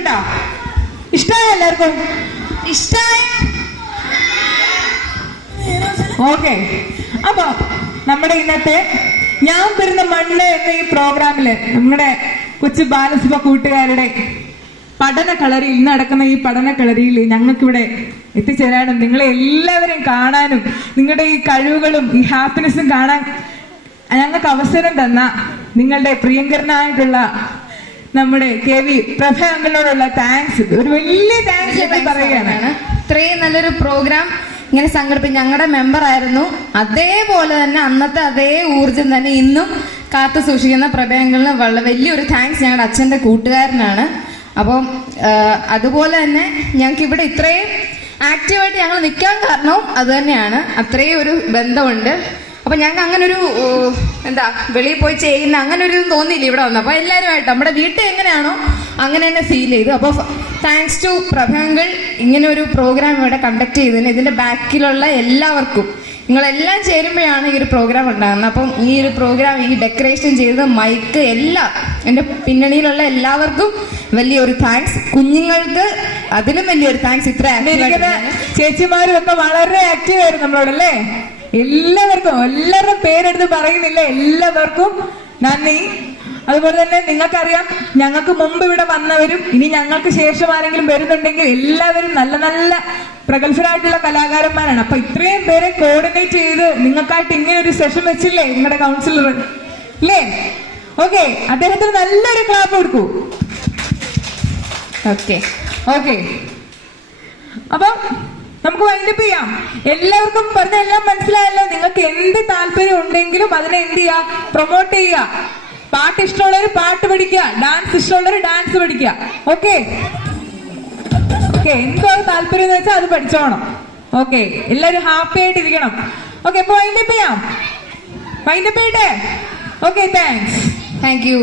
ഇഷ്ടപ്പെട്ടോ? ഇഷ്ടമായ എല്ലാവർക്കും? ഇഷ്ടമായ? ഓക്കെ. അപ്പൊ നമ്മുടെ ഇന്നത്തെ ഞാൻ പെരുന്ന മണ്ണ് എന്ന ഈ പ്രോഗ്രാമില് നമ്മുടെ കൊച്ചു ബാലസഭ കൂട്ടുകാരുടെ പഠന കളരിയിൽ ഇന്ന് നടക്കുന്ന ഈ പഠന കളരിയിൽ ഞങ്ങൾക്കിവിടെ എത്തിച്ചേരാനും നിങ്ങളെ എല്ലാവരെയും കാണാനും നിങ്ങളുടെ ഈ കഴിവുകളും ഈ ഹാപ്പിനെസ്സും കാണാൻ ഞങ്ങൾക്ക് അവസരം തന്ന നിങ്ങളുടെ പ്രിയങ്കരനായിട്ടുള്ള നമ്മുടെ KV പ്രഭ അങ്കിളിനോടുള്ള താങ്ക്സ്, ഒരു വലിയ താങ്ക്സ് എന്ന് പറയുകയാണ്. ഇത്രയും നല്ലൊരു പ്രോഗ്രാം ഇങ്ങനെ സംഘടിപ്പിച്ച് ഞങ്ങളുടെ മെമ്പർ ആയിരുന്നു. അതേപോലെ തന്നെ അന്നത്തെ അതേ ഊർജം തന്നെ ഇന്നും കാത്തു സൂക്ഷിക്കുന്ന പ്രഭ അങ്കിളിന് വളരെ വലിയൊരു താങ്ക്സ്. ഞങ്ങളുടെ അച്ഛന്റെ കൂട്ടുകാരനാണ്. അപ്പം അതുപോലെ തന്നെ ഞങ്ങൾക്ക് ഇവിടെ ഇത്രയും ആക്റ്റീവായിട്ട് ഞങ്ങൾ നിൽക്കാൻ കാരണവും അത് തന്നെയാണ്. അത്രയും ഒരു ബന്ധമുണ്ട്. അപ്പൊ ഞങ്ങൾക്ക് അങ്ങനെ ഒരു വെളിയിൽ പോയി ചെയ്യുന്ന അങ്ങനെ ഒരു തോന്നിയില്ല ഇവിടെ വന്നു. അപ്പൊ എല്ലാവരുമായിട്ട് നമ്മുടെ വീട്ടിൽ എങ്ങനെയാണോ അങ്ങനെ തന്നെ ഫീൽ ചെയ്തു. അപ്പോൾ താങ്ക്സ് ടു പ്രഭ അങ്കിൾ ഇങ്ങനെ ഒരു പ്രോഗ്രാം ഇവിടെ കണ്ടക്ട് ചെയ്തതിന് ഇതിന്റെ ബാക്കിലുള്ള എല്ലാവർക്കും നിങ്ങളെല്ലാം ചേരുമ്പോഴാണ് ഈ ഒരു പ്രോഗ്രാം ഉണ്ടാകുന്നത്. അപ്പം ഈ ഒരു പ്രോഗ്രാം ഈ ഡെക്കറേഷൻ ചെയ്ത് മൈക്ക് എല്ലാം എൻ്റെ പിന്നണിയിലുള്ള എല്ലാവർക്കും വലിയൊരു താങ്ക്സ്. കുഞ്ഞുങ്ങൾക്ക് അതിലും വലിയൊരു താങ്ക്സ്. ഇത്ര ചേച്ചിമാരും ഒക്കെ വളരെ ആക്റ്റീവ് ആയിരുന്നു നമ്മളോടല്ലേ. എല്ലാവരുടെ പേരെടുത്ത് പറയുന്നില്ല. എല്ലാവർക്കും നന്ദി. അതുപോലെ തന്നെ നിങ്ങൾക്കറിയാം, ഞങ്ങൾക്ക് മുമ്പ് ഇവിടെ വന്നവരും ഇനി ഞങ്ങൾക്ക് ശേഷം ആരെങ്കിലും വരുന്നുണ്ടെങ്കിൽ എല്ലാവരും നല്ല നല്ല പ്രഗത്ഭരായിട്ടുള്ള കലാകാരന്മാരാണ്. അപ്പൊ ഇത്രയും പേരെ കോർഡിനേറ്റ് ചെയ്ത് നിങ്ങൾക്കായിട്ട് ഇങ്ങനെ ഒരു സെഷൻ വെച്ചില്ലേ നിങ്ങളുടെ കൗൺസിലർ അല്ലേ? ഓക്കെ, അദ്ദേഹത്തിന് നല്ലൊരു ക്ലാപ്പ് കൊടുക്കൂ. ഓക്കെ. അപ്പൊ നമുക്ക് വൈൻഡപ്പ് ചെയ്യാം. എല്ലാവർക്കും പറഞ്ഞ എല്ലാം മനസ്സിലായല്ലോ. നിങ്ങൾക്ക് എന്ത് താല്പര്യം ഉണ്ടെങ്കിലും അതിനെ എന്ത് ചെയ്യുക, പ്രൊമോട്ട് ചെയ്യുക. പാട്ട് ഇഷ്ടമുള്ളവർ പാട്ട് പഠിക്കുക, ഡാൻസ് ഇഷ്ടമുള്ളവർ ഡാൻസ് പഠിക്കുക. ഓക്കെ, എന്തോ താല്പര്യം എന്ന് വെച്ചാൽ അത് പഠിച്ചോണം. ഓക്കെ, എല്ലാവരും ഹാപ്പി ആയിട്ട് ഇരിക്കണം. ഓക്കെ, അപ്പൊ വൈൻഡപ്പ് ചെയ്യാം. വൈൻഡപ്പ് ചെയ്യട്ടെ? Okay, thank you.